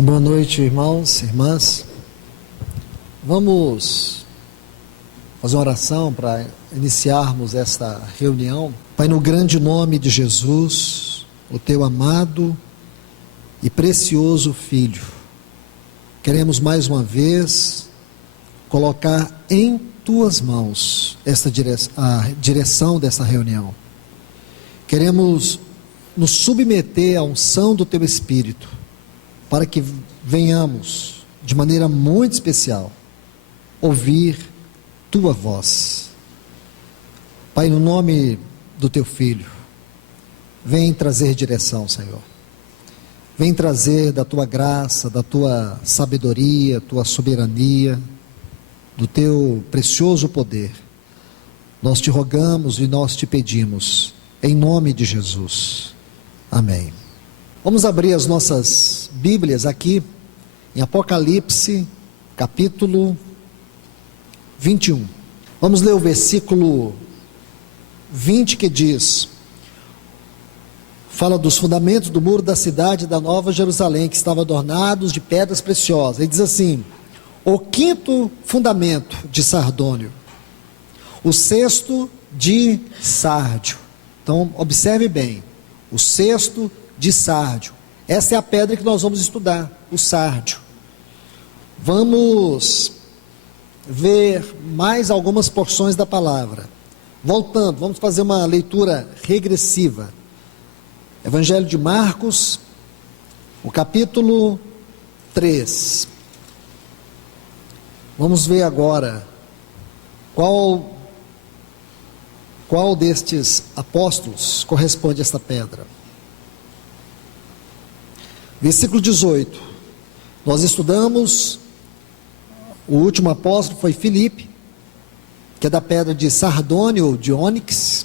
Boa noite, irmãos, irmãs. Vamos fazer uma oração para iniciarmos esta reunião. Pai, no grande nome de Jesus, o teu amado e precioso Filho, queremos mais uma vez colocar em tuas mãos a direção dessa reunião. Queremos nos submeter à unção do teu Espírito, para que venhamos, de maneira muito especial, ouvir tua voz. Pai, no nome do teu Filho, vem trazer direção, Senhor. Vem trazer da tua graça, da tua sabedoria, tua soberania, do teu precioso poder. Nós te rogamos e nós te pedimos, em nome de Jesus. Amém. Vamos abrir as nossas Bíblias aqui em Apocalipse, capítulo 21. Vamos ler o versículo 20 que diz: fala dos fundamentos do muro da cidade da Nova Jerusalém, que estavam adornados de pedras preciosas. Ele diz assim: o quinto fundamento de sardônio, o sexto de sárdio. Então observe bem, o sexto de sárdio. Essa é a pedra que nós vamos estudar, o sárdio. Vamos ver mais algumas porções da palavra. Voltando, vamos fazer uma leitura regressiva. Evangelho de Marcos, o capítulo 3. Vamos ver agora qual destes apóstolos corresponde a esta pedra. Versículo 18, nós estudamos, o último apóstolo foi Filipe, que é da pedra de sardônio ou de ônix,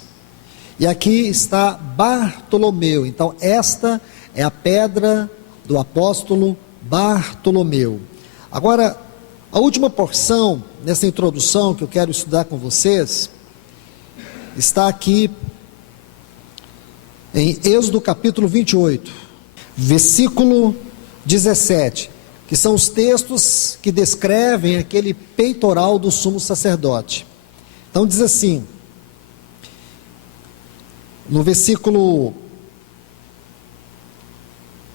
e aqui está Bartolomeu. Então esta é a pedra do apóstolo Bartolomeu. Agora, a última porção, nessa introdução que eu quero estudar com vocês, está aqui em Êxodo capítulo 28, versículo 17, que são os textos que descrevem aquele peitoral do sumo sacerdote. Então diz assim, no versículo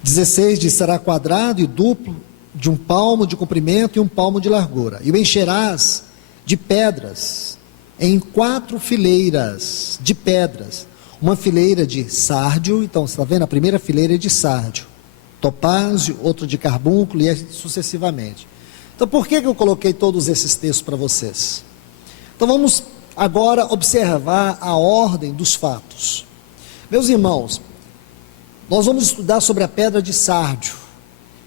16, diz: será quadrado e duplo, de 1 palmo de comprimento e 1 palmo de largura, e o encherás de pedras, em 4 fileiras de pedras, uma fileira de sárdio. Então você está vendo, a primeira fileira é de sárdio, topázio, outra de carbúnculo, e assim sucessivamente. Então por que eu coloquei todos esses textos para vocês? Então vamos agora observar a ordem dos fatos. Meus irmãos, nós vamos estudar sobre a pedra de sárdio.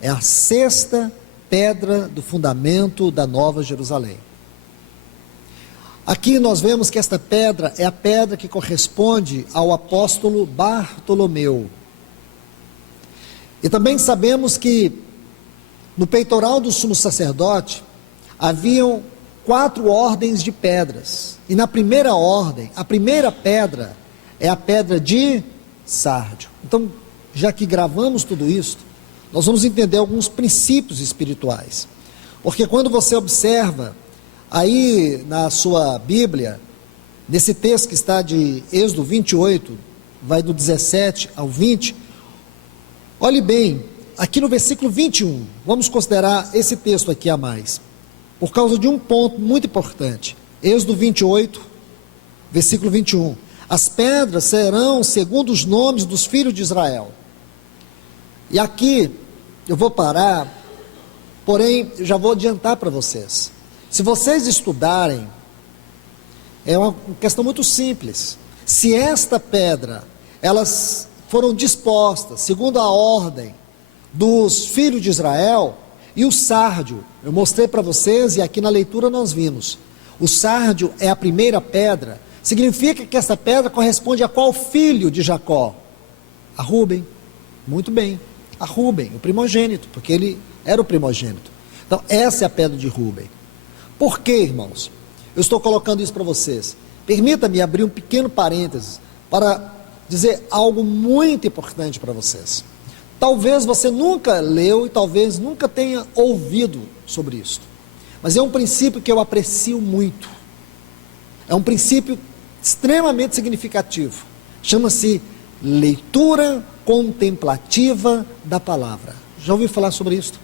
É a 6ª pedra do fundamento da Nova Jerusalém. Aqui nós vemos que esta pedra é a pedra que corresponde ao apóstolo Bartolomeu. E também sabemos que no peitoral do sumo sacerdote haviam 4 ordens de pedras. E na primeira ordem, a primeira pedra é a pedra de sárdio. Então, já que gravamos tudo isso, nós vamos entender alguns princípios espirituais. Porque quando você observa aí na sua Bíblia, nesse texto que está de Êxodo 28, vai do 17 ao 20, olhe bem, aqui no versículo 21, vamos considerar esse texto aqui a mais, por causa de um ponto muito importante. Êxodo 28, versículo 21, as pedras serão segundo os nomes dos filhos de Israel. E aqui, eu vou parar, porém, já vou adiantar para vocês. Se vocês estudarem, é uma questão muito simples. Se esta pedra, elas foram dispostas segundo a ordem dos filhos de Israel, e o sárdio, eu mostrei para vocês, e aqui na leitura nós vimos, o sárdio é a primeira pedra, significa que essa pedra corresponde a qual filho de Jacó? A Rúben. Muito bem, a Rúben, o primogênito, porque ele era o primogênito. Então essa é a pedra de Rúben. Por que, irmãos? Eu estou colocando isso para vocês. Permita-me abrir um pequeno parênteses para dizer algo muito importante para vocês. Talvez você nunca leu e talvez nunca tenha ouvido sobre isso. Mas é um princípio que eu aprecio muito. É um princípio extremamente significativo. Chama-se leitura contemplativa da palavra. Já ouviu falar sobre isso?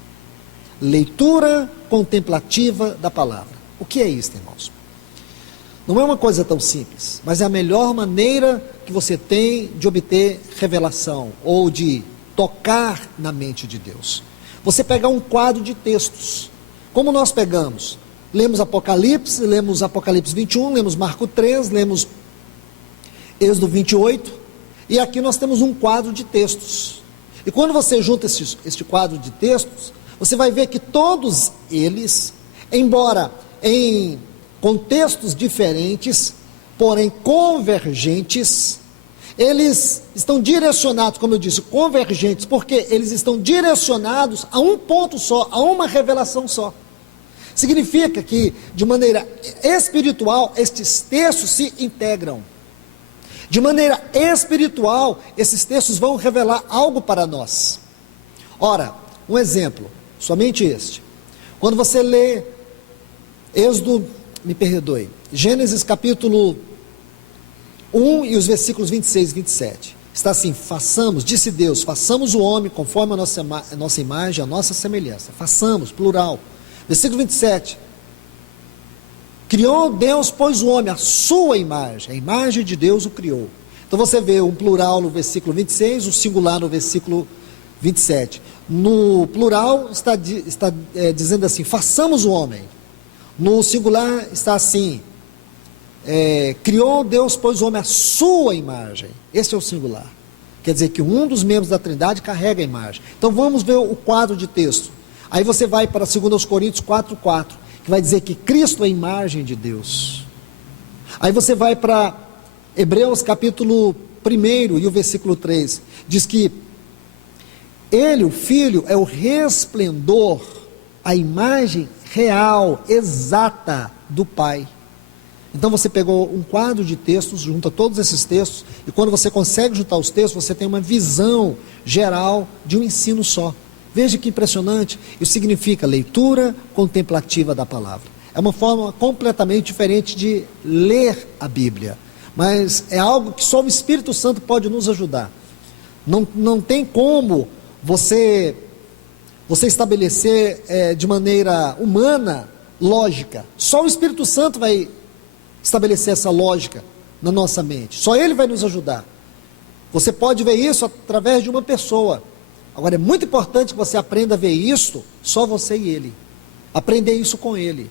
Leitura contemplativa da palavra. O que é isso, irmãos? Não é uma coisa tão simples, mas é a melhor maneira que você tem de obter revelação ou de tocar na mente de Deus. Você pegar um quadro de textos, como nós pegamos, lemos Apocalipse 21, lemos Marcos 3, lemos Êxodo 28, e aqui nós temos um quadro de textos. E quando você junta este quadro de textos, você vai ver que todos eles, embora em contextos diferentes, porém convergentes, eles estão direcionados, como eu disse, convergentes, porque eles estão direcionados a um ponto só, a uma revelação só. Significa que, de maneira espiritual, estes textos se integram. De maneira espiritual, esses textos vão revelar algo para nós. Ora, um exemplo, somente este. Quando você lê Gênesis capítulo 1 e os versículos 26 e 27. Está assim: disse Deus, façamos o homem conforme a nossa imagem, a nossa semelhança. Façamos, plural. Versículo 27. Criou Deus, pois, o homem, a sua imagem, a imagem de Deus o criou. Então você vê um plural no versículo 26, o singular no versículo 27. No plural está dizendo assim: façamos o homem. No singular está assim: criou Deus, pois, o homem, a sua imagem. Esse é o singular. Quer dizer que um dos membros da Trindade carrega a imagem. Então vamos ver o quadro de texto. Aí você vai para 2 Coríntios 4:4, que vai dizer que Cristo é a imagem de Deus. Aí você vai para Hebreus capítulo 1 e o versículo 3, diz que Ele, o Filho, é o resplendor, a imagem real, exata do Pai. Então você pegou um quadro de textos, junta todos esses textos, e quando você consegue juntar os textos, você tem uma visão geral de um ensino só. Veja que impressionante. Isso significa leitura contemplativa da palavra. É uma forma completamente diferente de ler a Bíblia, mas é algo que só o Espírito Santo pode nos ajudar. Não tem como você estabelecer de maneira humana, lógica. Só o Espírito Santo vai estabelecer essa lógica na nossa mente. Só Ele vai nos ajudar. Você pode ver isso através de uma pessoa. Agora é muito importante que você aprenda a ver isso, só você e Ele. Aprender isso com Ele.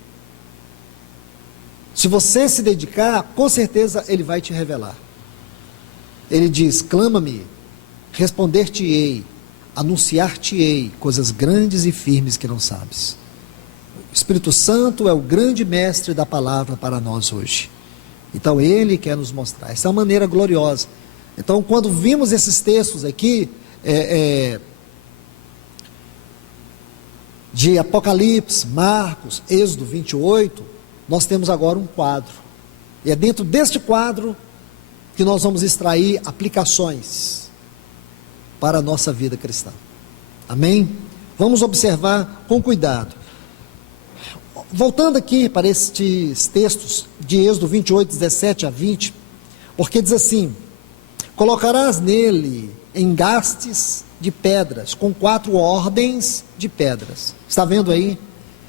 Se você se dedicar, com certeza Ele vai te revelar. Ele diz: clama-me, responder-te-ei, anunciar-te-ei coisas grandes e firmes que não sabes. O Espírito Santo é o grande mestre da palavra para nós hoje. Então Ele quer nos mostrar. Essa é uma maneira gloriosa. Então, quando vimos esses textos aqui, de Apocalipse, Marcos, Êxodo 28, nós temos agora um quadro. E é dentro deste quadro que nós vamos extrair aplicações para a nossa vida cristã. Amém? Vamos observar com cuidado. Voltando aqui para estes textos de Êxodo 28, 17 a 20, porque diz assim: colocarás nele engastes de pedras, com 4 ordens de pedras. Está vendo aí?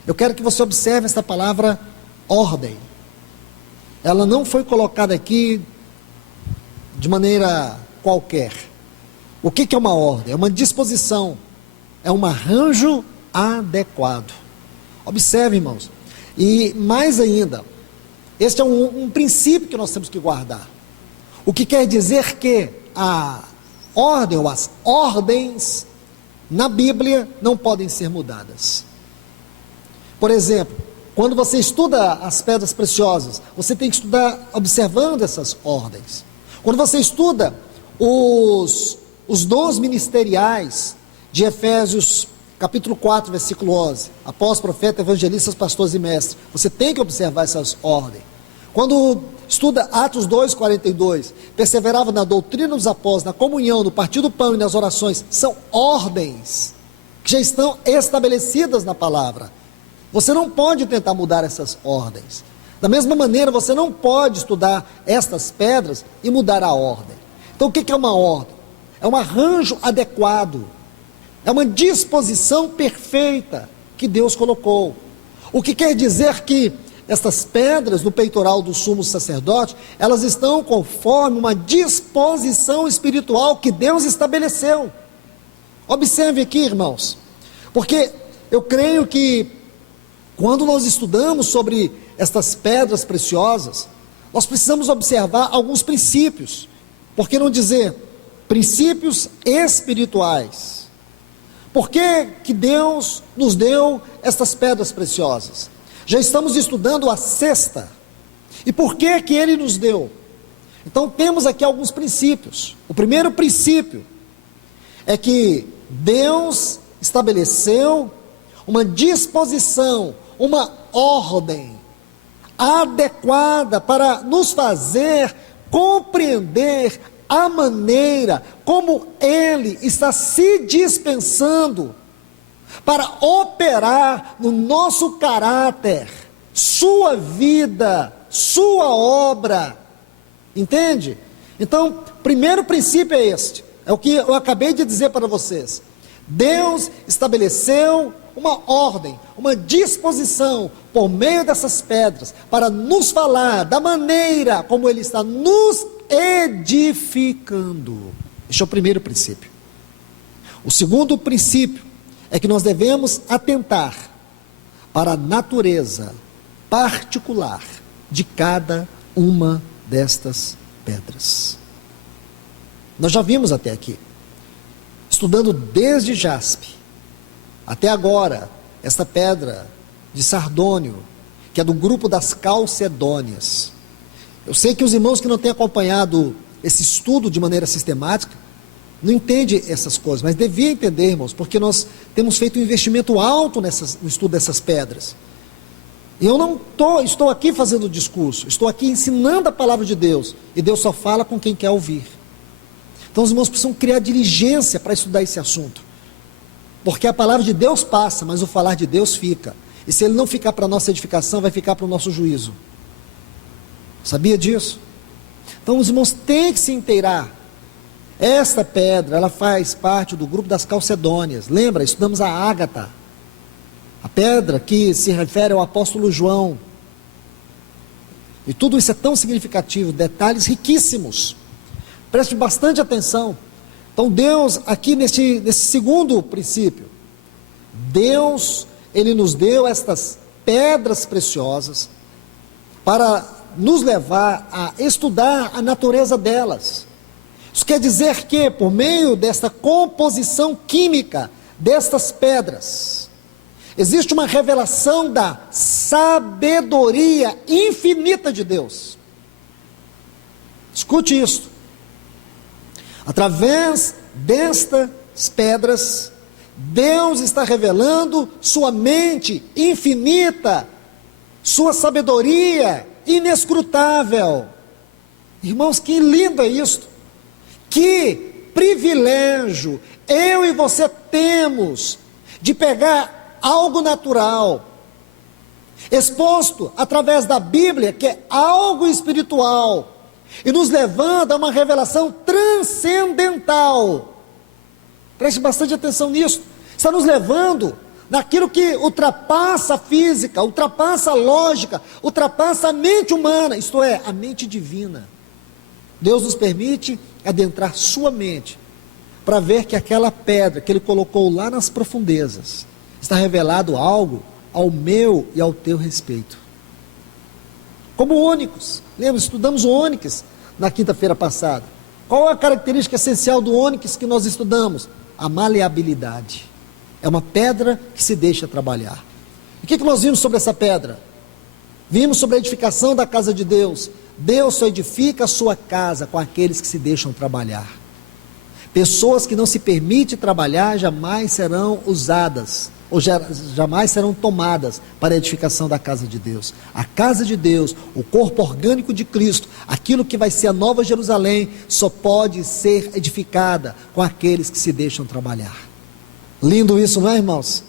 Eu quero que você observe esta palavra ordem. Ela não foi colocada aqui de maneira qualquer. O que é uma ordem? É uma disposição, é um arranjo adequado. Observe, irmãos, e mais ainda, este é um princípio que nós temos que guardar. O que quer dizer que a ordem ou as ordens na Bíblia não podem ser mudadas. Por exemplo, quando você estuda as pedras preciosas, você tem que estudar observando essas ordens. Quando você estuda os dons ministeriais de Efésios capítulo 4, versículo 11, apóstolo, profeta, evangelistas, pastores e mestres, você tem que observar essas ordens. Quando estuda Atos 2:42, perseverava na doutrina dos apóstolos, na comunhão, no partir do pão e nas orações, são ordens que já estão estabelecidas na palavra. Você não pode tentar mudar essas ordens. Da mesma maneira, você não pode estudar estas pedras e mudar a ordem. Então, o que é uma ordem? É um arranjo adequado, é uma disposição perfeita que Deus colocou. O que quer dizer que estas pedras no peitoral do sumo sacerdote, elas estão conforme uma disposição espiritual que Deus estabeleceu. Observe aqui, irmãos, porque eu creio que quando nós estudamos sobre estas pedras preciosas, nós precisamos observar alguns princípios, por que não dizer princípios espirituais? Por que Deus nos deu estas pedras preciosas? Já estamos estudando a sexta, e por que Ele nos deu? Então temos aqui alguns princípios. O primeiro princípio é que Deus estabeleceu uma disposição, uma ordem adequada para nos fazer compreender a maneira como Ele está se dispensando para operar no nosso caráter, sua vida, sua obra. Entende? Então, primeiro princípio é este, é o que eu acabei de dizer para vocês. Deus estabeleceu uma ordem, uma disposição por meio dessas pedras para nos falar da maneira como Ele está nos edificando. Este é o primeiro princípio. O segundo princípio é que nós devemos atentar para a natureza particular de cada uma destas pedras. Nós já vimos até aqui, estudando desde jaspe até agora, esta pedra de sardônio, que é do grupo das calcedônias. Eu sei que os irmãos que não têm acompanhado esse estudo de maneira sistemática, não entendem essas coisas, mas devia entender, irmãos, porque nós temos feito um investimento alto no estudo dessas pedras. E eu não estou aqui fazendo discurso, estou aqui ensinando a palavra de Deus, e Deus só fala com quem quer ouvir. Então os irmãos precisam criar diligência para estudar esse assunto, porque a palavra de Deus passa, mas o falar de Deus fica, e se ele não ficar para a nossa edificação, vai ficar para o nosso juízo. Sabia disso? Então os irmãos têm que se inteirar. Esta pedra, ela faz parte do grupo das calcedônias. Lembra, estudamos a ágata, a pedra que se refere ao apóstolo João, e tudo isso é tão significativo, detalhes riquíssimos, preste bastante atenção. Então Deus, aqui nesse segundo princípio, Deus, Ele nos deu estas pedras preciosas para nos levar a estudar a natureza delas. Isso quer dizer que, por meio desta composição química destas pedras, existe uma revelação da sabedoria infinita de Deus. Escute isso. Através destas pedras, Deus está revelando sua mente infinita, sua sabedoria inescrutável. Irmãos, que lindo é isto! Que privilégio eu e você temos de pegar algo natural, exposto através da Bíblia, que é algo espiritual, e nos levando a uma revelação transcendental. Preste bastante atenção nisso. Está nos levando naquilo que ultrapassa a física, ultrapassa a lógica, ultrapassa a mente humana, isto é, a mente divina. Deus nos permite adentrar sua mente, para ver que aquela pedra que Ele colocou lá nas profundezas, está revelado algo ao meu e ao teu respeito. Como ônix, lembra, estudamos o ônix na quinta-feira passada. Qual é a característica essencial do ônix que nós estudamos? A maleabilidade. É uma pedra que se deixa trabalhar. E o que nós vimos sobre essa pedra? Vimos sobre a edificação da casa de Deus. Deus só edifica a sua casa com aqueles que se deixam trabalhar. Pessoas que não se permitem trabalhar jamais serão usadas ou jamais serão tomadas para a edificação da casa de Deus. A casa de Deus, o corpo orgânico de Cristo, aquilo que vai ser a Nova Jerusalém, só pode ser edificada com aqueles que se deixam trabalhar. Lindo isso, não é, irmãos?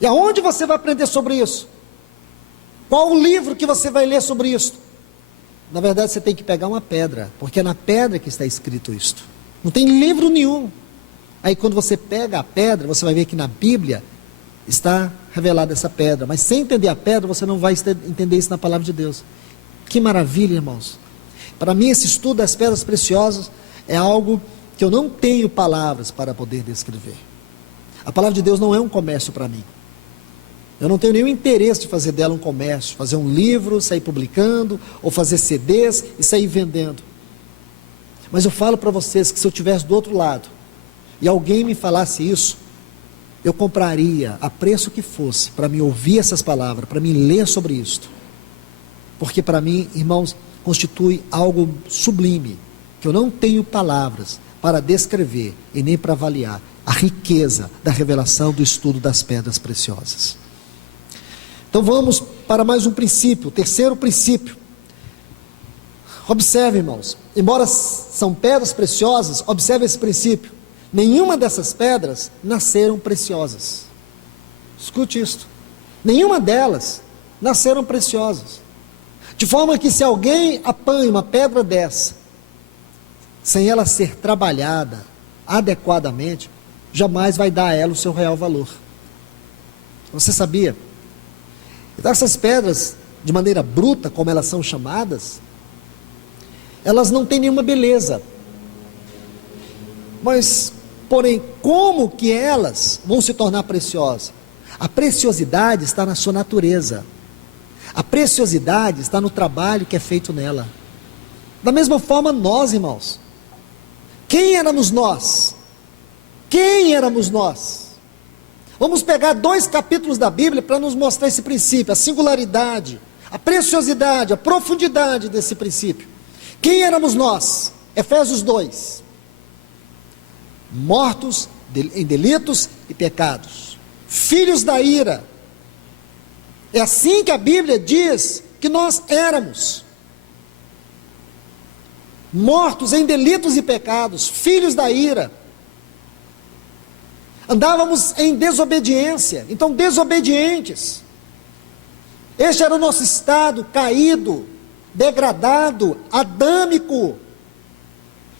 E aonde você vai aprender sobre isso? Qual o livro que você vai ler sobre isso? Na verdade, você tem que pegar uma pedra, porque é na pedra que está escrito isto. Não tem livro nenhum. Aí quando você pega a pedra, você vai ver que na Bíblia está revelada essa pedra. Mas sem entender a pedra, você não vai entender isso na palavra de Deus. Que maravilha, irmãos. Para mim, esse estudo das pedras preciosas é algo que eu não tenho palavras para poder descrever. A palavra de Deus não é um comércio para mim. Eu não tenho nenhum interesse de fazer dela um comércio, fazer um livro, sair publicando, ou fazer CDs e sair vendendo. Mas eu falo para vocês que se eu estivesse do outro lado, e alguém me falasse isso, eu compraria a preço que fosse, para me ouvir essas palavras, para me ler sobre isto. Porque para mim, irmãos, constitui algo sublime, que eu não tenho palavras para descrever e nem para avaliar a riqueza da revelação do estudo das pedras preciosas. Então vamos para mais um princípio, o terceiro princípio. Observe, irmãos, embora são pedras preciosas, observe esse princípio. Nenhuma dessas pedras nasceram preciosas. Escute isto. Nenhuma delas nasceram preciosas. De forma que se alguém apanha uma pedra dessa, sem ela ser trabalhada adequadamente, jamais vai dar a ela o seu real valor. Você sabia? Então essas pedras, de maneira bruta, como elas são chamadas, elas não têm nenhuma beleza. Mas, porém, como que elas vão se tornar preciosas? A preciosidade está na sua natureza. A preciosidade está no trabalho que é feito nela. Da mesma forma nós, irmãos. Quem éramos nós? Quem éramos nós? Vamos pegar 2 capítulos da Bíblia para nos mostrar esse princípio, a singularidade, a preciosidade, a profundidade desse princípio. Quem éramos nós? Efésios 2. Mortos em delitos e pecados, filhos da ira. É assim que a Bíblia diz que nós éramos. Mortos em delitos e pecados, filhos da ira. Andávamos em desobediência, então desobedientes. Este era o nosso estado caído, degradado, adâmico.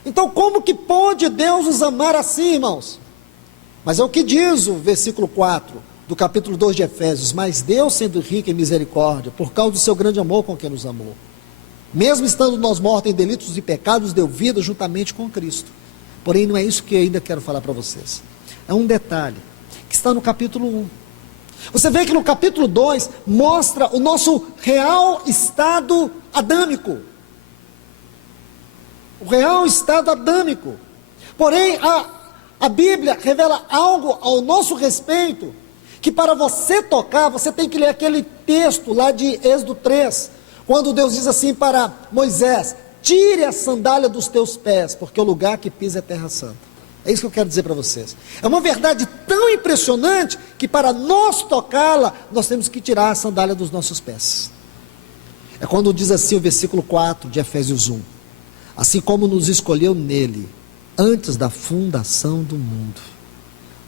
Então como que pode Deus nos amar assim, irmãos? Mas é o que diz o versículo 4 do capítulo 2 de Efésios: mas Deus, sendo rico em misericórdia, por causa do seu grande amor com que nos amou, mesmo estando nós mortos em delitos e pecados, deu vida juntamente com Cristo. Porém não é isso que eu ainda quero falar para vocês. É um detalhe que está no capítulo 1. Você vê que no capítulo 2 mostra o nosso real estado adâmico. O real estado adâmico. Porém, a Bíblia revela algo ao nosso respeito, que para você tocar, você tem que ler aquele texto lá de Êxodo 3, quando Deus diz assim para Moisés: tire a sandália dos teus pés, porque o lugar que pisa é terra santa. É isso que eu quero dizer para vocês. É uma verdade tão impressionante que para nós tocá-la, nós temos que tirar a sandália dos nossos pés. É quando diz assim o versículo 4 de Efésios 1: assim como nos escolheu nele, antes da fundação do mundo,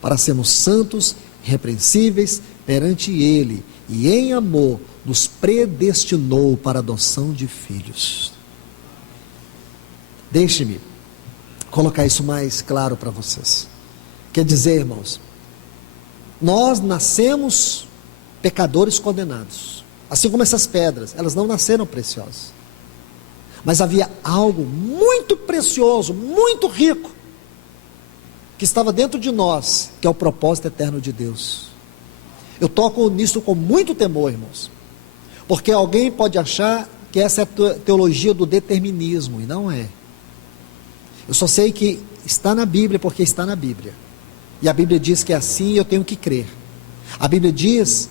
para sermos santos, irrepreensíveis perante ele, e em amor nos predestinou para a adoção de filhos. Deixe-me colocar isso mais claro para vocês. Quer dizer, irmãos, nós nascemos pecadores condenados, assim como essas pedras, elas não nasceram preciosas, mas havia algo muito precioso, muito rico, que estava dentro de nós, que é o propósito eterno de Deus. Eu toco nisso com muito temor, irmãos, porque alguém pode achar que essa é a teologia do determinismo, e não é. Eu só sei que está na Bíblia porque está na Bíblia. E a Bíblia diz que é assim e eu tenho que crer. A Bíblia diz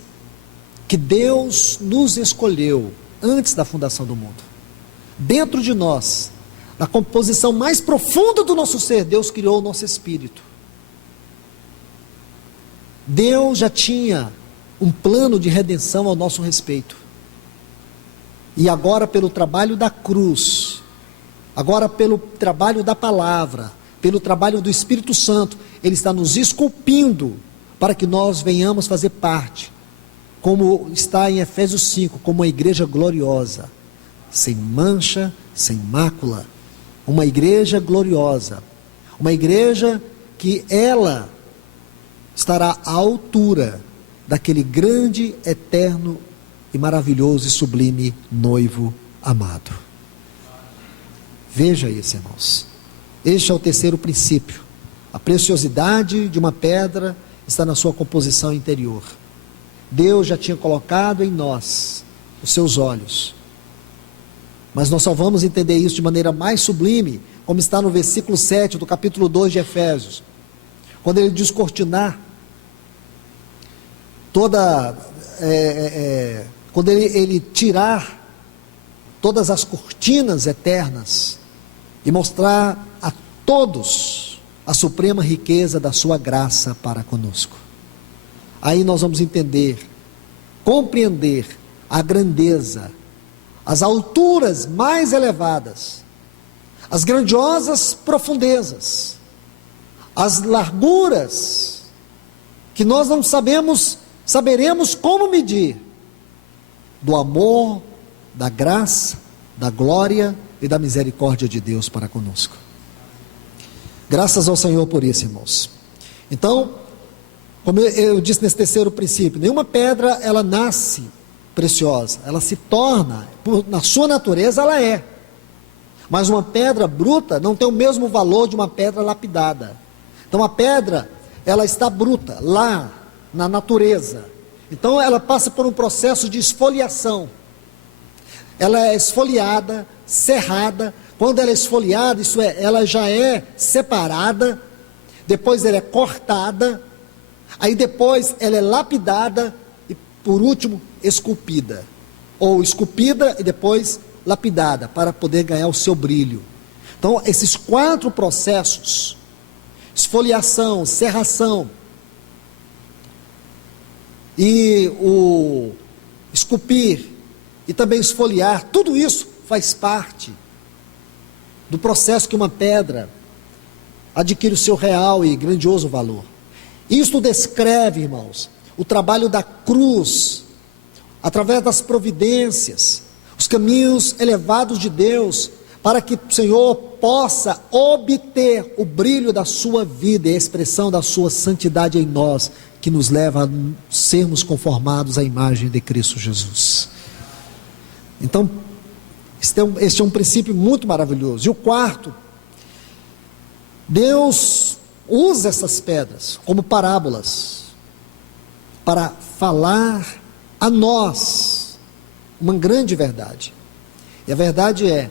que Deus nos escolheu antes da fundação do mundo. Dentro de nós, na composição mais profunda do nosso ser, Deus criou o nosso espírito. Deus já tinha um plano de redenção ao nosso respeito. E agora, pelo trabalho da cruz, agora pelo trabalho da palavra, pelo trabalho do Espírito Santo, Ele está nos esculpindo para que nós venhamos fazer parte, como está em Efésios 5, como uma igreja gloriosa, sem mancha, sem mácula, uma igreja gloriosa, uma igreja que ela estará à altura daquele grande, eterno e maravilhoso e sublime noivo amado. Veja isso, irmãos. Este é o terceiro princípio. A preciosidade de uma pedra está na sua composição interior. Deus já tinha colocado em nós os seus olhos. Mas nós só vamos entender isso de maneira mais sublime, como está no versículo 7 do capítulo 2 de Efésios, quando ele descortinar quando ele tirar todas as cortinas eternas e mostrar a todos a suprema riqueza da sua graça para conosco. Aí nós vamos entender, compreender a grandeza, as alturas mais elevadas, as grandiosas profundezas, as larguras que nós não saberemos como medir, do amor, da graça, da glória e da misericórdia de Deus para conosco. Graças ao Senhor por isso, irmãos. Então, como eu disse nesse terceiro princípio, nenhuma pedra ela nasce preciosa, ela se torna, na sua natureza ela é. Mas uma pedra bruta não tem o mesmo valor de uma pedra lapidada. Então a pedra, ela está bruta, lá na natureza. Então ela passa por um processo de esfoliação. Ela é esfoliada, serrada. Quando ela é esfoliada, isso é, ela já é separada, depois ela é cortada, aí depois ela é lapidada e por último esculpida. Ou esculpida e depois lapidada, para poder ganhar o seu brilho. Então esses 4 processos, esfoliação, serração e o esculpir e também esfoliar, tudo isso faz parte do processo que uma pedra adquire o seu real e grandioso valor. Isto descreve, irmãos, o trabalho da cruz, através das providências, os caminhos elevados de Deus, para que o Senhor possa obter o brilho da sua vida e a expressão da sua santidade em nós, que nos leva a sermos conformados à imagem de Cristo Jesus. Então, este é um princípio muito maravilhoso. E o quarto, Deus usa essas pedras como parábolas para falar a nós uma grande verdade. E a verdade é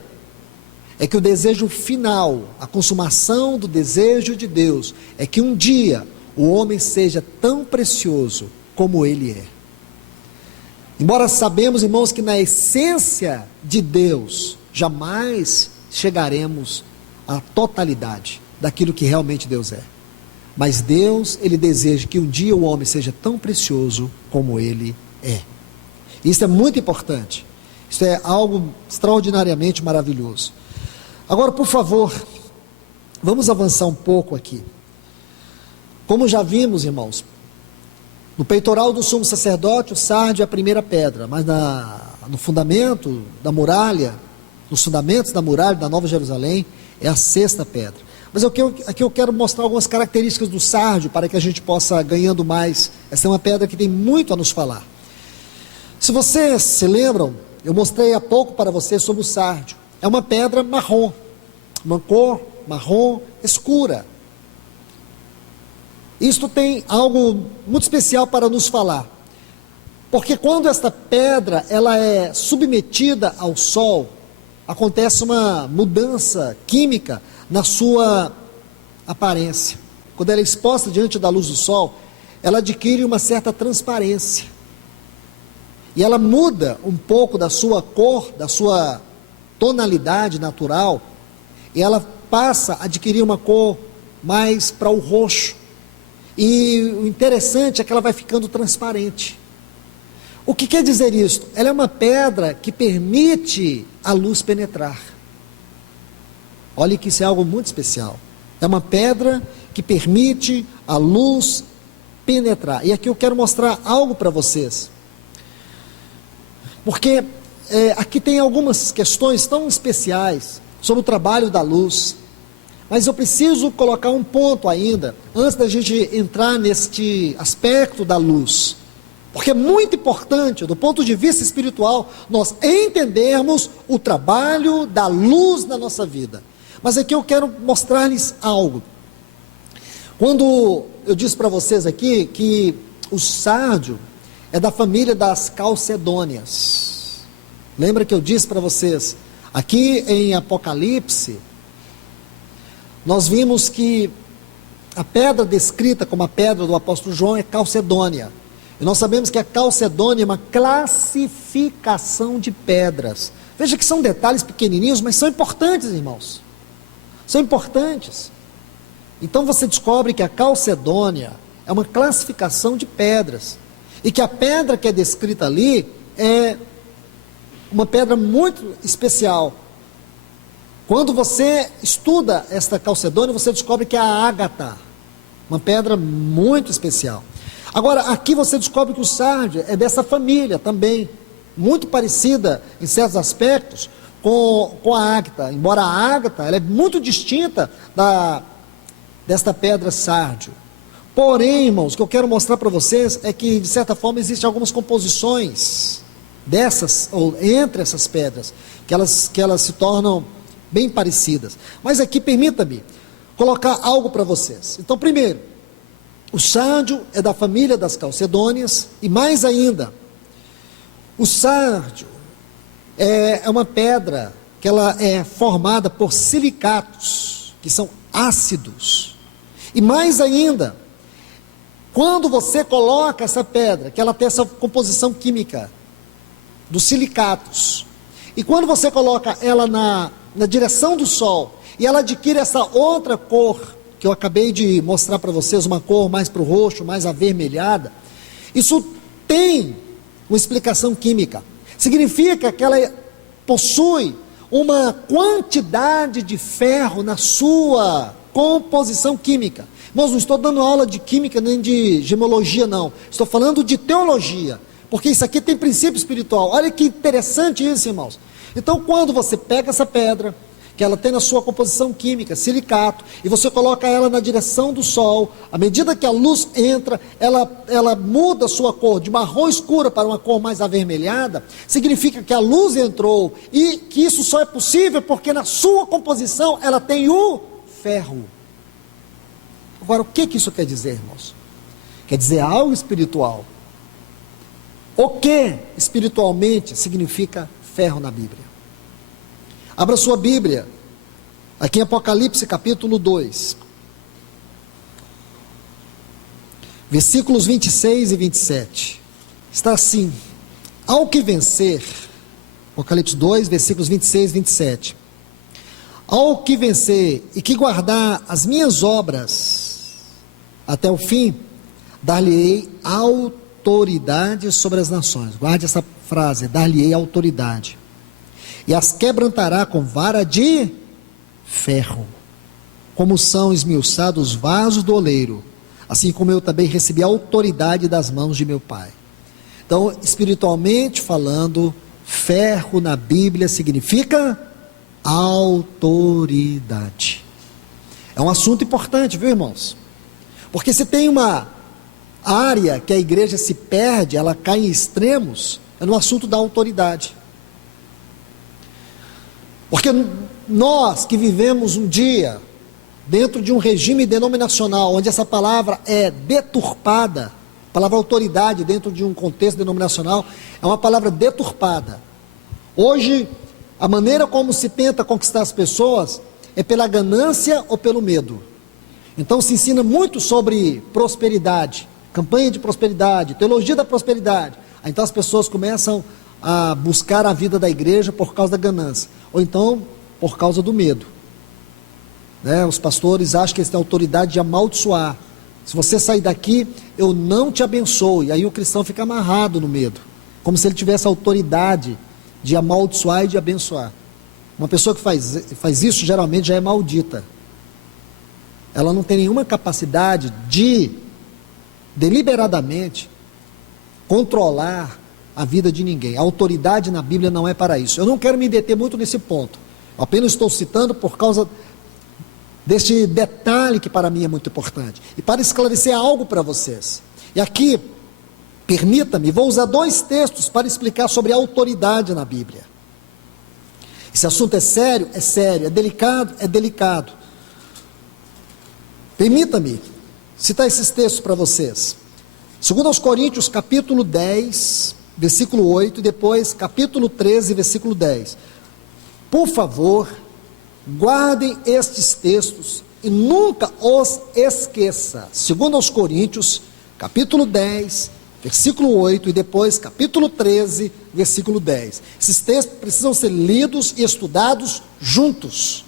que o desejo final, a consumação do desejo de Deus, é que um dia o homem seja tão precioso como ele é. Embora sabemos, irmãos, que na essência de Deus jamais chegaremos à totalidade daquilo que realmente Deus é. Mas Deus, Ele deseja que um dia o homem seja tão precioso como ele é. Isso é muito importante. Isso é algo extraordinariamente maravilhoso. Agora, por favor, vamos avançar um pouco aqui. Como já vimos, irmãos, no peitoral do sumo sacerdote, o sárdio é a primeira pedra, mas no fundamento da muralha, nos fundamentos da muralha da Nova Jerusalém, é a sexta pedra. Mas aqui eu quero mostrar algumas características do sárdio, para que a gente possa ganhando mais. Essa é uma pedra que tem muito a nos falar. Se vocês se lembram, eu mostrei há pouco para vocês sobre o sárdio. É uma pedra marrom, uma cor marrom escura. Isto tem algo muito especial para nos falar, porque quando esta pedra ela é submetida ao sol, acontece uma mudança química na sua aparência. Quando ela é exposta diante da luz do sol, ela adquire uma certa transparência, e ela muda um pouco da sua cor, da sua tonalidade natural, e ela passa a adquirir uma cor mais para o roxo. E o interessante é que ela vai ficando transparente. O que quer dizer isso? Ela é uma pedra que permite a luz penetrar. Olha que isso é algo muito especial. É uma pedra que permite a luz penetrar. E aqui eu quero mostrar algo para vocês. Porque aqui tem algumas questões tão especiais sobre o trabalho da luz. Mas eu preciso colocar um ponto ainda, antes da gente entrar neste aspecto da luz. Porque é muito importante, do ponto de vista espiritual, nós entendermos o trabalho da luz na nossa vida. Mas aqui eu quero mostrar-lhes algo. Quando eu disse para vocês aqui que o sárdio é da família das calcedônias. Lembra que eu disse para vocês, aqui em Apocalipse, nós vimos que a pedra descrita como a pedra do apóstolo João é calcedônia. E nós sabemos que a calcedônia é uma classificação de pedras. Veja que são detalhes pequenininhos, mas são importantes, irmãos. São importantes. Então você descobre que a calcedônia é uma classificação de pedras. E que a pedra que é descrita ali é uma pedra muito especial. Quando você estuda esta calcedônia, você descobre que é a ágata, uma pedra muito especial. Agora, aqui você descobre que o sárdio é dessa família também, muito parecida em certos aspectos com a ágata, embora a ágata ela é muito distinta desta pedra sárdio. Porém, irmãos, o que eu quero mostrar para vocês é que, de certa forma, existem algumas composições dessas, ou entre essas pedras, que elas se tornam bem parecidas. Mas aqui, permita-me colocar algo para vocês. Então, primeiro, o sárdio é da família das calcedônias, e mais ainda, o sárdio é uma pedra que ela é formada por silicatos, que são ácidos. E mais ainda, quando você coloca essa pedra, que ela tem essa composição química dos silicatos, e quando você coloca ela na direção do sol, e ela adquire essa outra cor, que eu acabei de mostrar para vocês, uma cor mais para o roxo, mais avermelhada, isso tem uma explicação química. Significa que ela possui uma quantidade de ferro na sua composição química. Irmãos, não estou dando aula de química nem de gemologia, não. Estou falando de teologia, porque isso aqui tem princípio espiritual. Olha que interessante isso, irmãos. Então, quando você pega essa pedra, que ela tem na sua composição química, silicato, e você coloca ela na direção do sol, à medida que a luz entra, ela muda a sua cor de marrom escura para uma cor mais avermelhada, significa que a luz entrou, e que isso só é possível porque na sua composição ela tem o ferro. Agora, o que isso quer dizer, irmãos? Quer dizer algo espiritual. O que espiritualmente significa ferro na Bíblia? Abra sua Bíblia, aqui em Apocalipse capítulo 2, versículos 26 e 27, está assim: ao que vencer, Apocalipse 2, versículos 26 e 27, ao que vencer e que guardar as minhas obras até o fim, dar-lhe-ei autoridade sobre as nações. Guarde essa frase, dar-lhe-ei autoridade. E as quebrantará com vara de ferro, como são esmiuçados os vasos do oleiro, assim como eu também recebi a autoridade das mãos de meu Pai. Então, espiritualmente falando, ferro na Bíblia significa autoridade. É um assunto importante, viu, irmãos? Porque se tem uma área que a igreja se perde, ela cai em extremos, é no assunto da autoridade. Porque nós que vivemos um dia dentro de um regime denominacional, onde essa palavra é deturpada, a palavra autoridade dentro de um contexto denominacional é uma palavra deturpada. Hoje, a maneira como se tenta conquistar as pessoas é pela ganância ou pelo medo. Então se ensina muito sobre prosperidade, campanha de prosperidade, teologia da prosperidade. Então as pessoas começam a buscar a vida da igreja por causa da ganância, ou então por causa do medo, né? Os pastores acham que eles têm autoridade de amaldiçoar. Se você sair daqui, eu não te abençoo. E aí o cristão fica amarrado no medo, como se ele tivesse autoridade de amaldiçoar e de abençoar. Uma pessoa que faz isso, geralmente já é maldita. Ela não tem nenhuma capacidade de, deliberadamente, controlar a vida de ninguém. A autoridade na Bíblia não é para isso. Eu não quero me deter muito nesse ponto. Apenas estou citando por causa deste detalhe que para mim é muito importante. E para esclarecer algo para vocês. E aqui, permita-me, vou usar 2 textos para explicar sobre a autoridade na Bíblia. Esse assunto é sério, é delicado, é delicado. Permita-me citar esses textos para vocês. 2 Coríntios capítulo 10, versículo 8, e depois capítulo 13, versículo 10. Por favor, guardem estes textos e nunca os esqueça. 2 Coríntios capítulo 10, versículo 8, e depois capítulo 13, versículo 10. Esses textos precisam ser lidos e estudados juntos.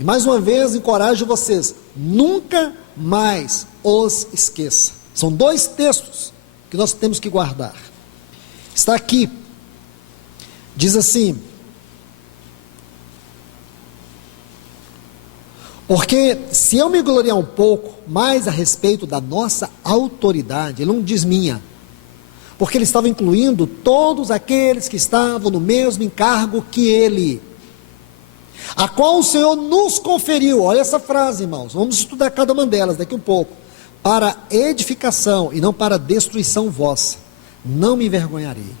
E mais uma vez encorajo vocês, nunca mais os esqueça. São 2 textos que nós temos que guardar. Está aqui, diz assim: porque se eu me gloriar um pouco mais a respeito da nossa autoridade, ele não diz minha, porque ele estava incluindo todos aqueles que estavam no mesmo encargo que ele, a qual o Senhor nos conferiu. Olha essa frase, irmãos, vamos estudar cada uma delas daqui um pouco. Para edificação e não para destruição vossa, não me envergonharei.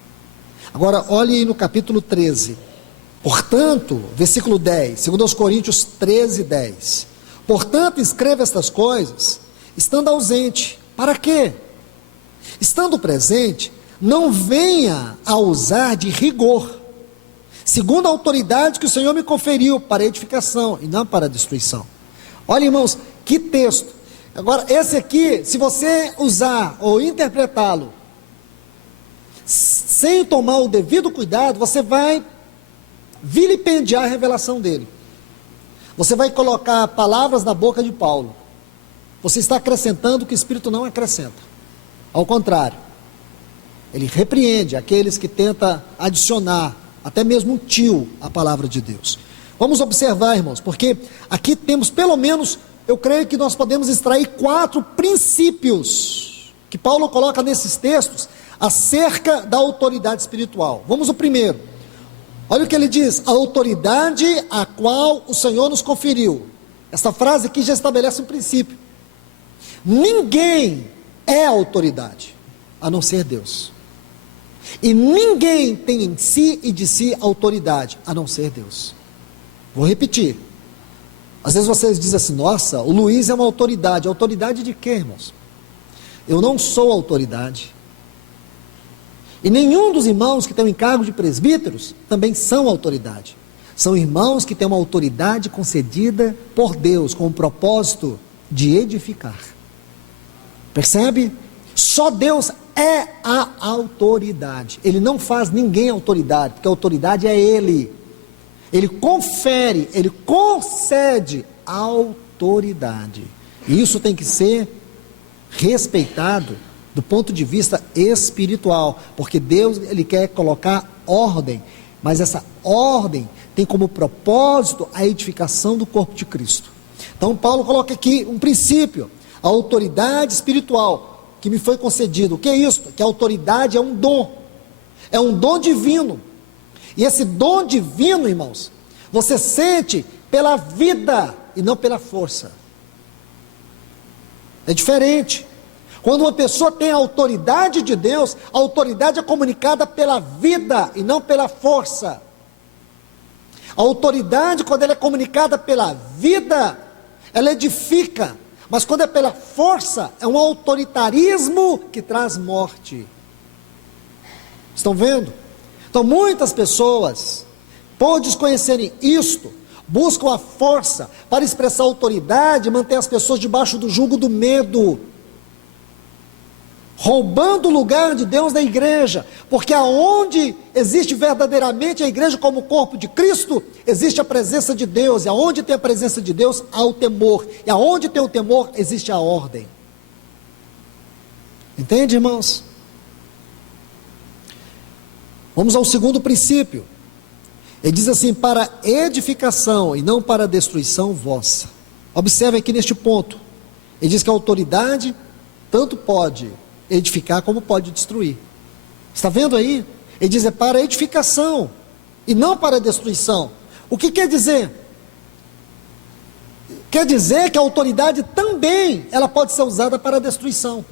Agora olhe aí no capítulo 13. Portanto, versículo 10, 2 Coríntios 13, 10. Portanto, escreva estas coisas, estando ausente. Para quê? Estando presente, não venha a usar de rigor, segundo a autoridade que o Senhor me conferiu, para edificação e não para destruição. Olha, irmãos, que texto. Agora, esse aqui, se você usar ou interpretá-lo sem tomar o devido cuidado, você vai vilipendiar a revelação dele. Você vai colocar palavras na boca de Paulo. Você está acrescentando o que o Espírito não acrescenta. Ao contrário, ele repreende aqueles que tentam adicionar, até mesmo um tio, à palavra de Deus. Vamos observar, irmãos, porque aqui temos pelo menos, eu creio que nós podemos extrair 4 princípios que Paulo coloca nesses textos acerca da autoridade espiritual. Vamos ao primeiro. Olha o que ele diz: a autoridade a qual o Senhor nos conferiu. Essa frase aqui já estabelece um princípio. Ninguém é autoridade, a não ser Deus. E ninguém tem em si e de si autoridade, a não ser Deus. Vou repetir. Às vezes vocês dizem assim: nossa, o Luiz é uma autoridade. Autoridade de quê, irmãos? Eu não sou autoridade. E nenhum dos irmãos que têm o encargo de presbíteros também são autoridade. São irmãos que têm uma autoridade concedida por Deus, com o propósito de edificar. Percebe? Só Deus é a autoridade. Ele não faz ninguém autoridade, porque a autoridade é Ele. Ele confere, Ele concede autoridade. E isso tem que ser respeitado do ponto de vista espiritual, porque Deus, Ele quer colocar ordem, mas essa ordem tem como propósito a edificação do corpo de Cristo. Então Paulo coloca aqui um princípio: a autoridade espiritual que me foi concedido. O que é isso? Que a autoridade é um dom divino, e esse dom divino, irmãos, você sente pela vida e não pela força. É diferente. Quando uma pessoa tem a autoridade de Deus, a autoridade é comunicada pela vida e não pela força. A autoridade, quando ela é comunicada pela vida, ela edifica. Mas quando é pela força, é um autoritarismo que traz morte. Estão vendo? Então muitas pessoas, por desconhecerem isto, buscam a força para expressar autoridade e manter as pessoas debaixo do jugo do medo, roubando o lugar de Deus da igreja, porque aonde existe verdadeiramente a igreja como corpo de Cristo, existe a presença de Deus, e aonde tem a presença de Deus, há o temor, e aonde tem o temor, existe a ordem. Entende, irmãos? Vamos ao segundo princípio. Ele diz assim: para edificação e não para destruição vossa. Observe aqui neste ponto. Ele diz que a autoridade tanto pode edificar como pode destruir. Está vendo aí? Ele diz: é para edificação e não para destruição. O que quer dizer? Quer dizer que a autoridade também ela pode ser usada para destruição.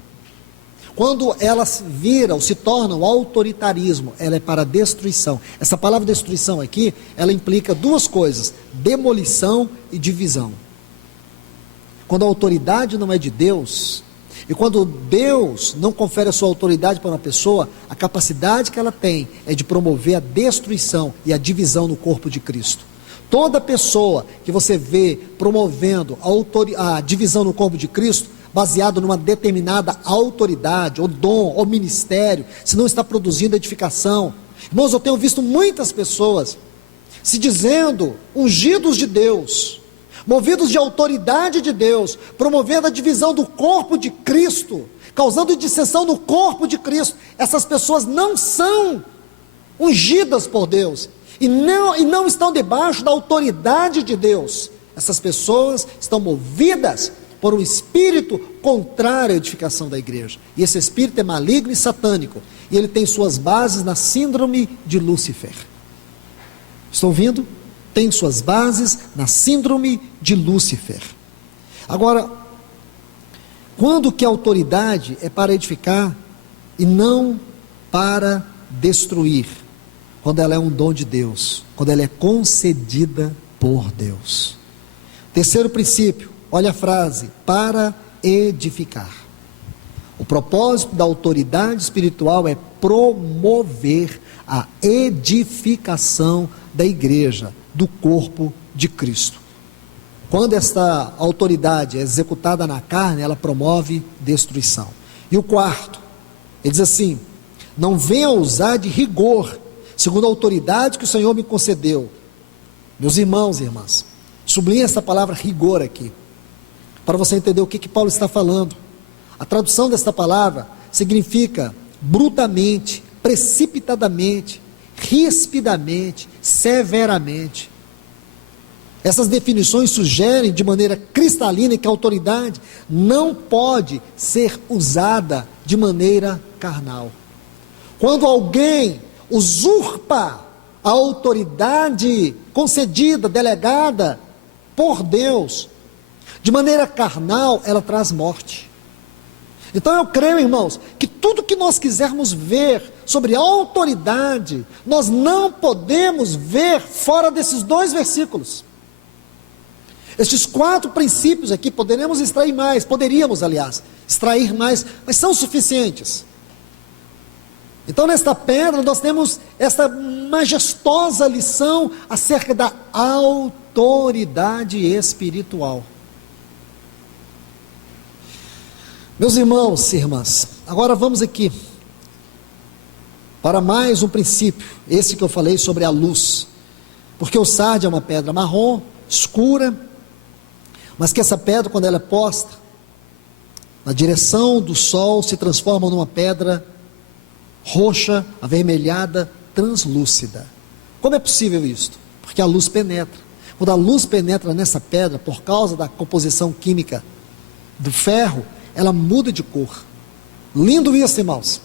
Quando ela vira ou se torna um autoritarismo, ela é para destruição. Essa palavra destruição aqui, ela implica duas coisas: demolição e divisão. Quando a autoridade não é de Deus, e quando Deus não confere a sua autoridade para uma pessoa, a capacidade que ela tem é de promover a destruição e a divisão no corpo de Cristo. Toda pessoa que você vê promovendo a divisão no corpo de Cristo, baseado numa determinada autoridade, ou dom, ou ministério, se não está produzindo edificação. Irmãos, eu tenho visto muitas pessoas se dizendo ungidos de Deus, movidos de autoridade de Deus, promovendo a divisão do corpo de Cristo, causando dissensão no corpo de Cristo. Essas pessoas não são ungidas por Deus, e não estão debaixo da autoridade de Deus. Essas pessoas estão movidas por um espírito contrário à edificação da igreja, e esse espírito é maligno e satânico, e ele tem suas bases na síndrome de Lúcifer. Estão ouvindo? Tem suas bases na síndrome de Lúcifer. Agora, quando que a autoridade é para edificar e não para destruir? Quando ela é um dom de Deus, quando ela é concedida por Deus. Terceiro princípio, olha a frase: para edificar. O propósito da autoridade espiritual é promover a edificação da igreja, do corpo de Cristo. Quando esta autoridade é executada na carne, ela promove destruição. E o quarto, ele diz assim: não venha usar de rigor, segundo a autoridade que o Senhor me concedeu. Meus irmãos e irmãs, sublinhe essa palavra rigor aqui, para você entender o que Paulo está falando. A tradução desta palavra significa brutamente, precipitadamente, rispidamente, severamente. Essas definições sugerem de maneira cristalina que a autoridade não pode ser usada de maneira carnal. Quando alguém usurpa a autoridade concedida, delegada por Deus, de maneira carnal, ela traz morte. Então eu creio, irmãos, que tudo que nós quisermos ver sobre a autoridade, nós não podemos ver fora desses dois versículos. Estes 4 princípios aqui, poderíamos extrair mais, extrair mais, mas são suficientes. Então nesta pedra nós temos esta majestosa lição acerca da autoridade espiritual. Meus irmãos e irmãs, agora vamos aqui para mais um princípio, esse que eu falei sobre a luz, porque o sardio é uma pedra marrom, escura, mas que essa pedra, quando ela é posta na direção do sol, se transforma numa pedra roxa, avermelhada, translúcida. Como é possível isto? Porque a luz penetra. Quando a luz penetra nessa pedra, por causa da composição química do ferro, ela muda de cor. Lindo isso, irmãos.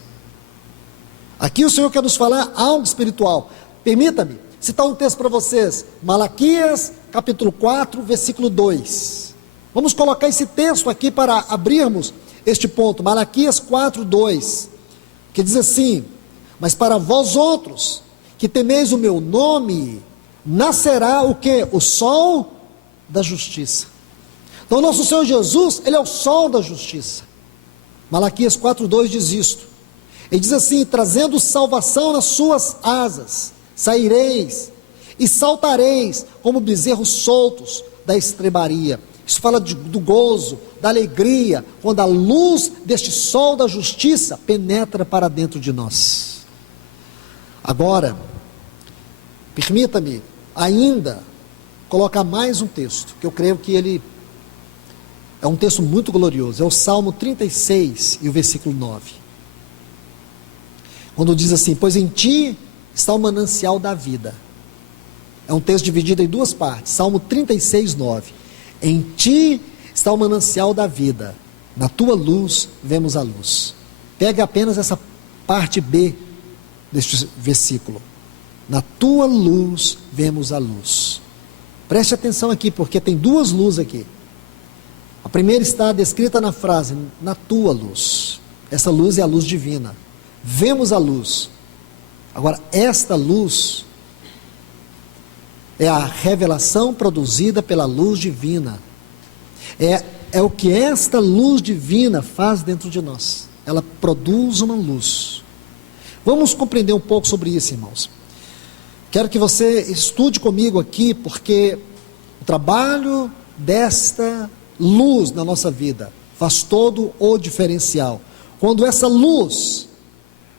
Aqui o Senhor quer nos falar algo espiritual. Permita-me citar um texto para vocês. Malaquias, capítulo 4, versículo 2. Vamos colocar esse texto aqui para abrirmos este ponto. Malaquias 4, 2. Que diz assim: mas para vós outros, que temeis o meu nome, nascerá o que? O sol da justiça. Então nosso Senhor Jesus, Ele é o sol da justiça. Malaquias 4,2 diz isto. Ele diz assim: trazendo salvação nas suas asas, saireis e saltareis como bezerros soltos da estrebaria. Isso fala do gozo, da alegria, quando a luz deste sol da justiça penetra para dentro de nós. Agora, permita-me ainda colocar mais um texto, que eu creio que ele É um texto muito glorioso, é o Salmo 36 e o versículo 9. Quando diz assim: pois em ti está o manancial da vida. É um texto dividido em duas partes. Salmo 36, 9. Em ti está o manancial da vida, na tua luz vemos a luz. Pega apenas essa parte B deste versículo. Na tua luz vemos a luz. Preste atenção aqui, porque tem duas luzes aqui. A primeira está descrita na frase, na tua luz. Essa luz é a luz divina. Vemos a luz. Agora, esta luz é a revelação produzida pela luz divina. É o que esta luz divina faz dentro de nós. Ela produz uma luz. Vamos compreender um pouco sobre isso, irmãos. Quero que você estude comigo aqui, porque o trabalho desta luz na nossa vida faz todo o diferencial. Quando essa luz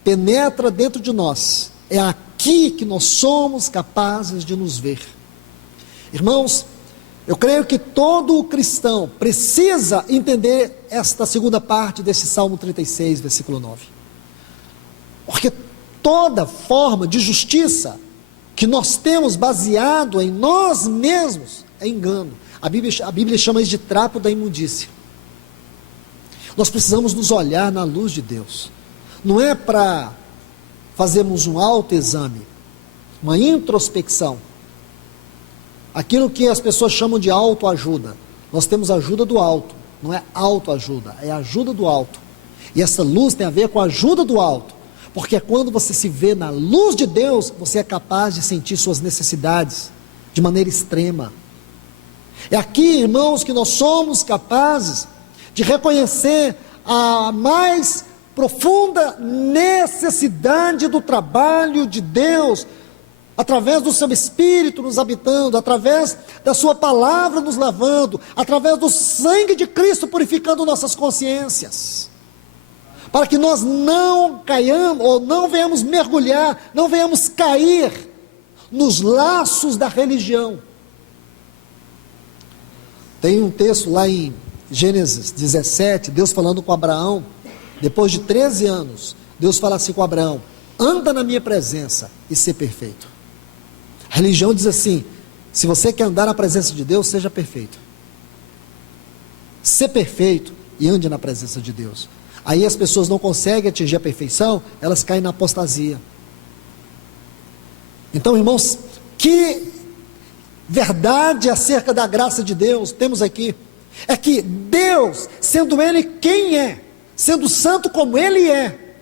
penetra dentro de nós, é aqui que nós somos capazes de nos ver. Irmãos, eu creio que todo cristão precisa entender esta segunda parte desse Salmo 36, versículo 9. Porque toda forma de justiça que nós temos baseado em nós mesmos é engano. A Bíblia chama isso de trapo da imundícia. Nós precisamos nos olhar na luz de Deus. Não é para fazermos um autoexame, uma introspecção. Aquilo que as pessoas chamam de autoajuda. Nós temos ajuda do alto, não é autoajuda, é ajuda do alto. E essa luz tem a ver com a ajuda do alto. Porque quando você se vê na luz de Deus, você é capaz de sentir suas necessidades de maneira extrema. É aqui, irmãos, que nós somos capazes de reconhecer a mais profunda necessidade do trabalho de Deus, através do seu Espírito nos habitando, através da sua palavra nos lavando, através do sangue de Cristo purificando nossas consciências, para que nós não caiamos, ou não venhamos mergulhar, não venhamos cair nos laços da religião. Tem um texto lá em Gênesis 17, Deus falando com Abraão, depois de 13 anos, Deus fala assim com Abraão: anda na minha presença e ser perfeito. A religião diz assim: se você quer andar na presença de Deus, seja perfeito. Ser perfeito e ande na presença de Deus. Aí as pessoas não conseguem atingir a perfeição, elas caem na apostasia. Então, irmãos, que verdade acerca da graça de Deus temos aqui, é que Deus, sendo Ele quem é, sendo santo como Ele é,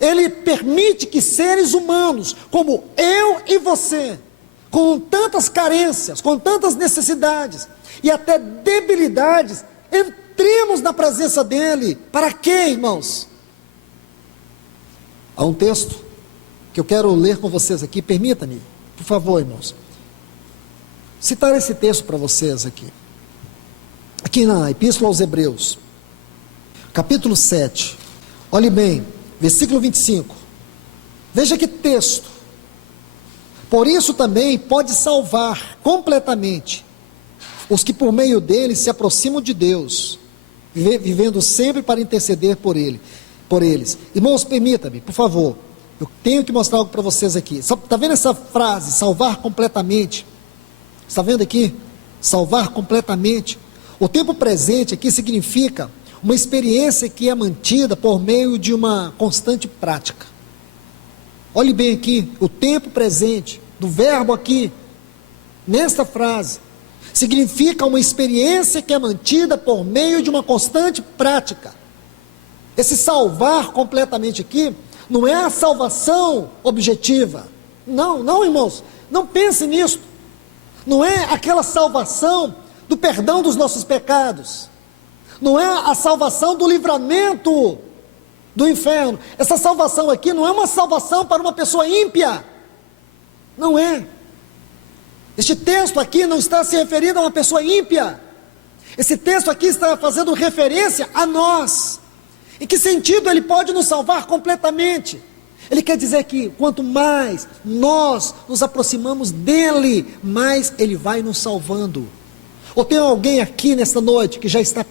Ele permite que seres humanos, como eu e você, com tantas carências, com tantas necessidades, e até debilidades, entremos na presença dEle. Para quê, irmãos? Há um texto que eu quero ler com vocês aqui, permita-me, por favor, irmãos, citar esse texto para vocês aqui. Aqui na Epístola aos Hebreus, capítulo 7, olhe bem, versículo 25, veja que texto: por isso também pode salvar completamente os que por meio dele se aproximam de Deus, vivendo sempre para interceder por eles. Irmãos, permita-me, por favor, eu tenho que mostrar algo para vocês aqui. Está vendo essa frase, salvar completamente? Está vendo aqui? Salvar completamente. O tempo presente aqui significa uma experiência que é mantida por meio de uma constante prática. Olhe bem aqui, o tempo presente, do verbo aqui, nesta frase, significa uma experiência que é mantida por meio de uma constante prática. Esse salvar completamente aqui, não é a salvação objetiva. Não, irmãos, não pense nisso. Não é aquela salvação do perdão dos nossos pecados. Não é a salvação do livramento do inferno. Essa salvação aqui não é uma salvação para uma pessoa ímpia. Não é. Este texto aqui não está se referindo a uma pessoa ímpia. Esse texto aqui está fazendo referência a nós. Em que sentido ele pode nos salvar completamente? Ele quer dizer que quanto mais nós nos aproximamos dele, mais ele vai nos salvando. Ou tem alguém aqui nesta noite que já está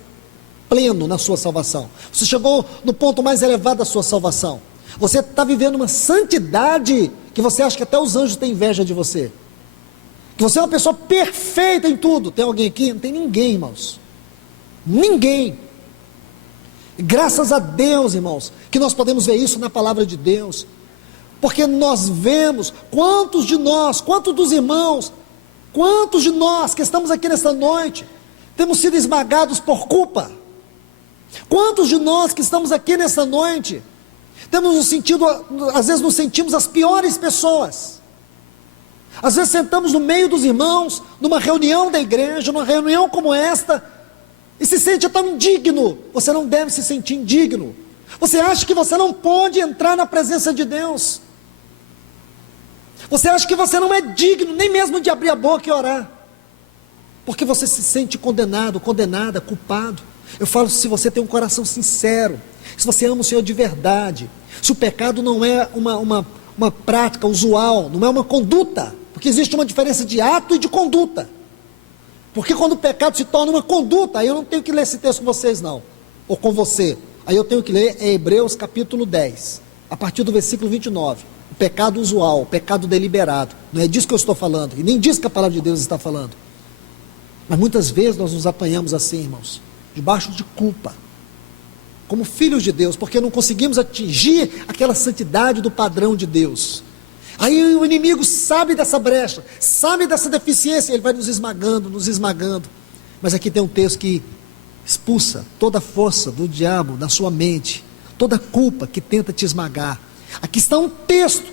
pleno na sua salvação? Você chegou no ponto mais elevado da sua salvação. Você está vivendo uma santidade que você acha que até os anjos têm inveja de você. Que você é uma pessoa perfeita em tudo. Tem alguém aqui? Não tem ninguém, irmãos. Ninguém. Graças a Deus, irmãos, que nós podemos ver isso na palavra de Deus. Porque nós vemos quantos de nós, quantos dos irmãos, quantos de nós que estamos aqui nesta noite, temos sido esmagados por culpa. Quantos de nós que estamos aqui nesta noite, temos no sentido, às vezes nos sentimos as piores pessoas. Às vezes sentamos no meio dos irmãos, numa reunião da igreja, numa reunião como esta, e se sente tão indigno. Você não deve se sentir indigno. Você acha que você não pode entrar na presença de Deus. Você acha que você não é digno, nem mesmo de abrir a boca e orar. Porque você se sente condenado, condenada, culpado. Eu falo, se você tem um coração sincero, se você ama o Senhor de verdade, se o pecado não é uma prática usual, não é uma conduta, porque existe uma diferença de ato e de conduta. Porque quando o pecado se torna uma conduta, aí eu não tenho que ler esse texto com vocês não, ou com você, aí eu tenho que ler Hebreus capítulo 10, a partir do versículo 29, o pecado usual, o pecado deliberado, não é disso que eu estou falando, e nem disso que a palavra de Deus está falando, mas muitas vezes nós nos apanhamos assim, irmãos, debaixo de culpa, como filhos de Deus, porque não conseguimos atingir aquela santidade do padrão de Deus. Aí o inimigo sabe dessa brecha, sabe dessa deficiência, ele vai nos esmagando, mas aqui tem um texto que expulsa toda a força do diabo da sua mente, toda a culpa que tenta te esmagar. Aqui está um texto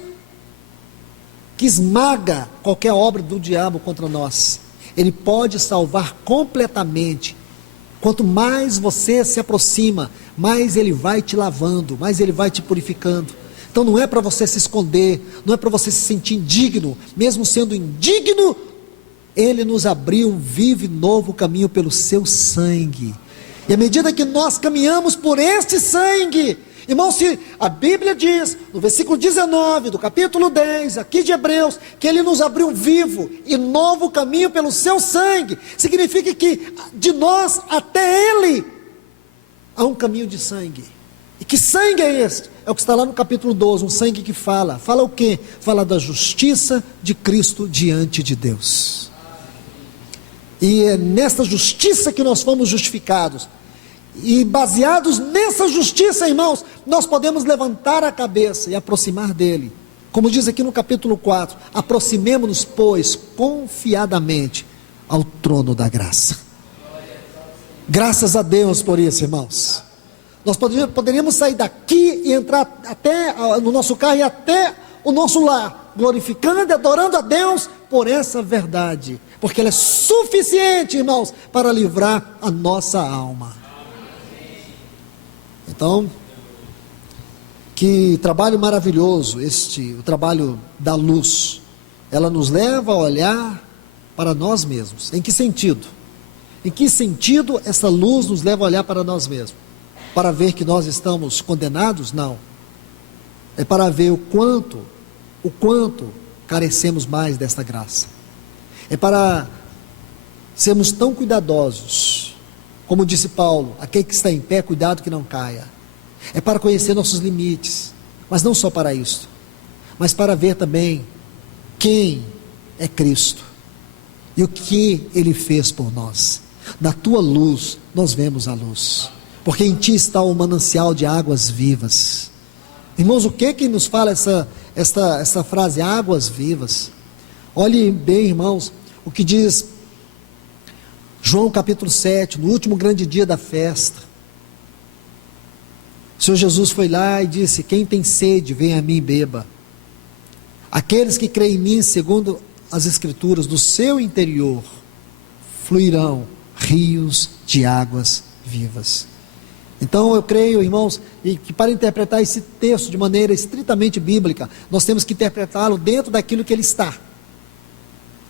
que esmaga qualquer obra do diabo contra nós. Ele pode salvar completamente. Quanto mais você se aproxima, mais ele vai te lavando, mais ele vai te purificando. Então não é para você se esconder, não é para você se sentir indigno, mesmo sendo indigno, ele nos abriu um vivo e novo caminho pelo seu sangue. E à medida que nós caminhamos por este sangue, irmão, se a Bíblia diz, no versículo 19 do capítulo 10, aqui de Hebreus, que ele nos abriu um vivo e novo caminho pelo seu sangue, significa que de nós até ele há um caminho de sangue. E que sangue é este? É o que está lá no capítulo 12, um sangue que fala o quê? Fala da justiça de Cristo diante de Deus. E é nesta justiça que nós fomos justificados. E baseados nessa justiça, irmãos, nós podemos levantar a cabeça e aproximar dele. Como diz aqui no capítulo 4, aproximemo-nos, pois, confiadamente ao trono da graça. Graças a Deus por isso, irmãos. Nós poderíamos sair daqui e entrar até no nosso carro e até o nosso lar, glorificando e adorando a Deus por essa verdade, porque ela é suficiente, irmãos, para livrar a nossa alma. Então, que trabalho maravilhoso o trabalho da luz. Ela nos leva a olhar para nós mesmos. Em que sentido? Em que sentido essa luz nos leva a olhar para nós mesmos? Para ver que nós estamos condenados? Não. É para ver o quanto carecemos mais desta graça. É para sermos tão cuidadosos, como disse Paulo, aquele que está em pé, cuidado que não caia. É para conhecer nossos limites, mas não só para isso, mas para ver também quem é Cristo e o que Ele fez por nós. Na tua luz nós vemos a luz, porque em ti está o manancial de águas vivas. Irmãos, o que nos fala essa frase, águas vivas? Olhe bem, irmãos, o que diz João capítulo 7, no último grande dia da festa. O Senhor Jesus foi lá e disse: quem tem sede, vem a mim e beba. Aqueles que creem em mim, segundo as Escrituras, do seu interior fluirão rios de águas vivas. Então eu creio, irmãos, e que para interpretar esse texto de maneira estritamente bíblica, nós temos que interpretá-lo dentro daquilo que ele está,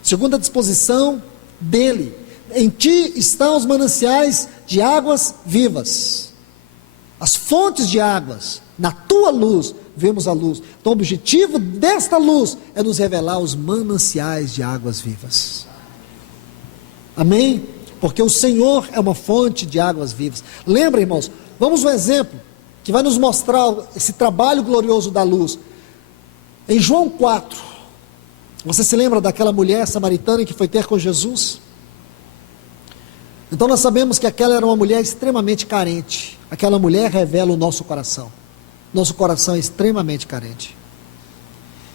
segundo a disposição dele. Em ti estão os mananciais de águas vivas, as fontes de águas. Na tua luz vemos a luz. Então o objetivo desta luz é nos revelar os mananciais de águas vivas. Amém? porque o Senhor é uma fonte de águas vivas. Lembra, irmãos, vamos um exemplo que vai nos mostrar esse trabalho glorioso da luz. Em João 4, você se lembra daquela mulher samaritana que foi ter com Jesus? Então nós sabemos que aquela era uma mulher extremamente carente. Aquela mulher revela o nosso coração. Nosso coração é extremamente carente.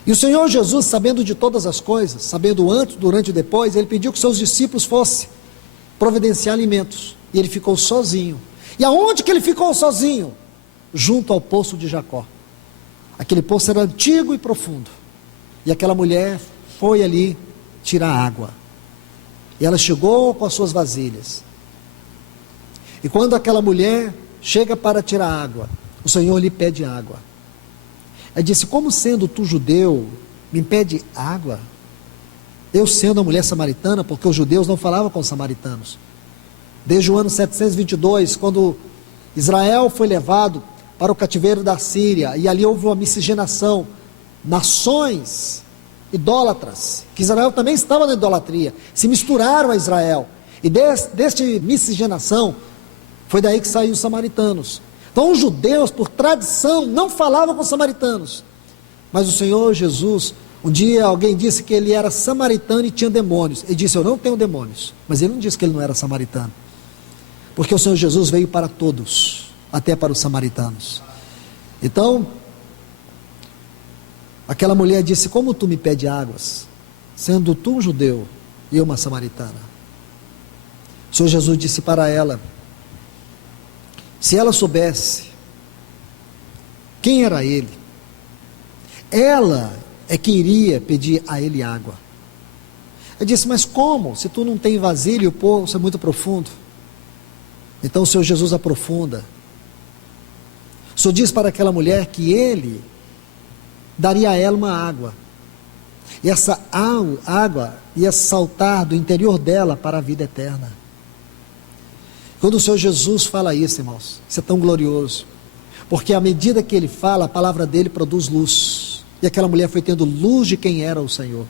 E o Senhor Jesus, sabendo de todas as coisas, sabendo antes, durante e depois, ele pediu que seus discípulos fossem providenciar alimentos. E ele ficou sozinho. E aonde que ele ficou sozinho? Junto ao poço de Jacó. Aquele poço era antigo e profundo. E aquela mulher foi ali tirar água. E ela chegou com as suas vasilhas. E quando aquela mulher chega para tirar água, o Senhor lhe pede água. Ela disse: como sendo tu judeu, me pede água? Eu sendo uma mulher samaritana, porque os judeus não falavam com os samaritanos. Desde o ano 722, quando Israel foi levado para o cativeiro da Síria, e ali houve uma miscigenação, nações idólatras, que Israel também estava na idolatria, se misturaram a Israel, e deste miscigenação, foi daí que saíram os samaritanos. Então os judeus, por tradição, não falavam com os samaritanos, mas o Senhor Jesus, um dia alguém disse que ele era samaritano e tinha demônios, ele disse: eu não tenho demônios, mas ele não disse que ele não era samaritano, porque o Senhor Jesus veio para todos, até para os samaritanos. Então, aquela mulher disse: como tu me pede águas, sendo tu um judeu e eu uma samaritana? O Senhor Jesus disse para ela: se ela soubesse quem era ele, ela é que iria pedir a ele água. Ele disse: mas como? Se tu não tem vasilha e o poço é muito profundo. Então o Senhor Jesus aprofunda. O Senhor diz para aquela mulher que ele daria a ela uma água, e essa água ia saltar do interior dela para a vida eterna. Quando o Senhor Jesus fala isso, irmãos, isso é tão glorioso, porque à medida que ele fala, a palavra dele produz luz, e aquela mulher foi tendo luz de quem era o Senhor.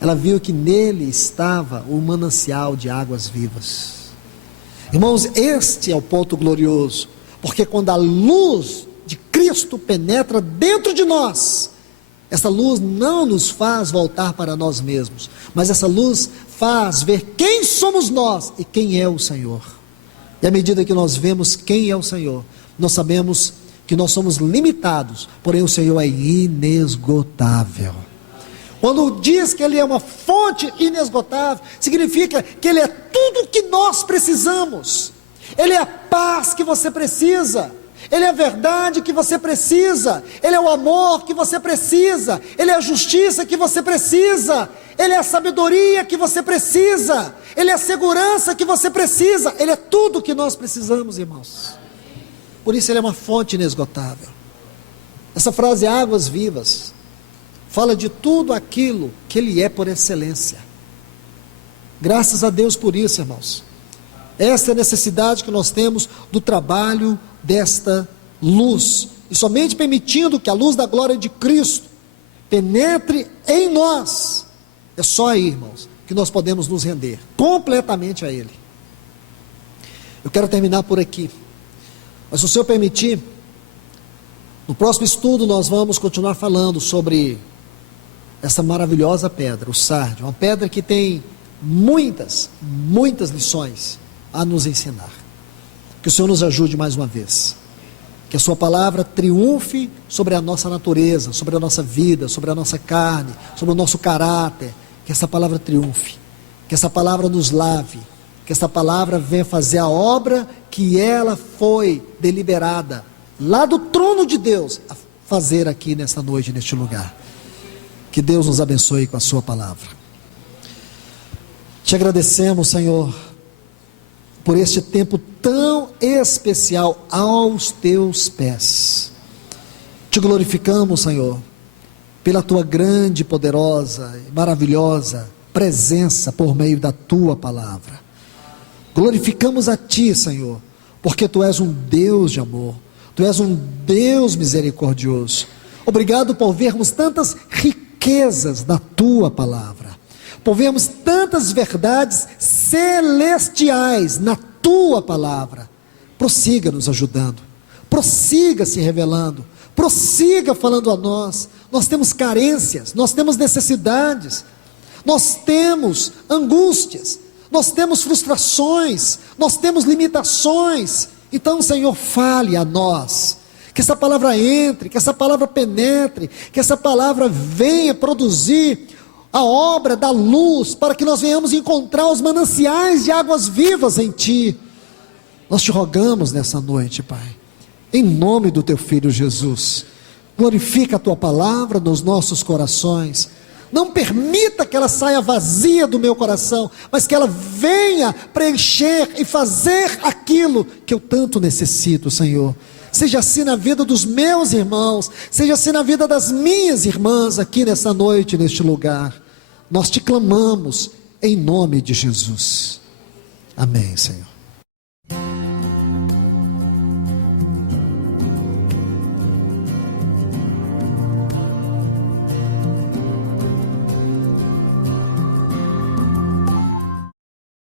Ela viu que nele estava o manancial de águas vivas. Irmãos, este é o ponto glorioso, porque quando a luz de Cristo penetra dentro de nós, essa luz não nos faz voltar para nós mesmos, mas essa luz faz ver quem somos nós e quem é o Senhor. E à medida que nós vemos quem é o Senhor, nós sabemos que nós somos limitados, porém o Senhor é inesgotável. Quando diz que Ele é uma fonte inesgotável, significa que Ele é tudo o que nós precisamos. Ele é a paz que você precisa, Ele é a verdade que você precisa, Ele é o amor que você precisa, Ele é a justiça que você precisa, Ele é a sabedoria que você precisa, Ele é a segurança que você precisa, Ele é tudo o que nós precisamos, irmãos. Por isso Ele é uma fonte inesgotável. Essa frase, águas vivas, fala de tudo aquilo que Ele é por excelência. Graças a Deus por isso, irmãos. Essa é a necessidade que nós temos do trabalho desta luz, e somente permitindo que a luz da glória de Cristo penetre em nós, é só aí, irmãos, que nós podemos nos render completamente a Ele. Eu quero terminar por aqui, mas se o Senhor permitir, no próximo estudo nós vamos continuar falando sobre essa maravilhosa pedra, o sárdio, uma pedra que tem muitas lições a nos ensinar. Que o Senhor nos ajude mais uma vez, que a sua palavra triunfe sobre a nossa natureza, sobre a nossa vida, sobre a nossa carne, sobre o nosso caráter, que essa palavra triunfe, que essa palavra nos lave, que essa palavra venha fazer a obra que ela foi deliberada lá do trono de Deus a fazer aqui nesta noite, neste lugar. Que Deus nos abençoe com a sua palavra. Te agradecemos, Senhor, por este tempo tão especial aos teus pés. Te glorificamos, Senhor, pela tua grande, poderosa e maravilhosa presença por meio da tua palavra. Glorificamos a ti, Senhor, porque tu és um Deus de amor, tu és um Deus misericordioso. Obrigado por vermos tantas riquezas na tua palavra, por vermos tantas verdades celestiais na tua palavra. Prossiga nos ajudando, prossiga se revelando, prossiga falando a nós. Nós temos carências, nós temos necessidades, nós temos angústias, nós temos frustrações, nós temos limitações. Então, Senhor, fale a nós, que essa palavra entre, que essa palavra penetre, que essa palavra venha produzir a obra da luz, para que nós venhamos encontrar os mananciais de águas vivas em Ti. Nós te rogamos nessa noite, Pai, em nome do Teu Filho Jesus, glorifica a Tua palavra nos nossos corações. Não permita que ela saia vazia do meu coração, mas que ela venha preencher e fazer aquilo que eu tanto necessito, Senhor. Seja assim na vida dos meus irmãos, seja assim na vida das minhas irmãs aqui nessa noite, neste lugar. Nós te clamamos em nome de Jesus. Amém, Senhor.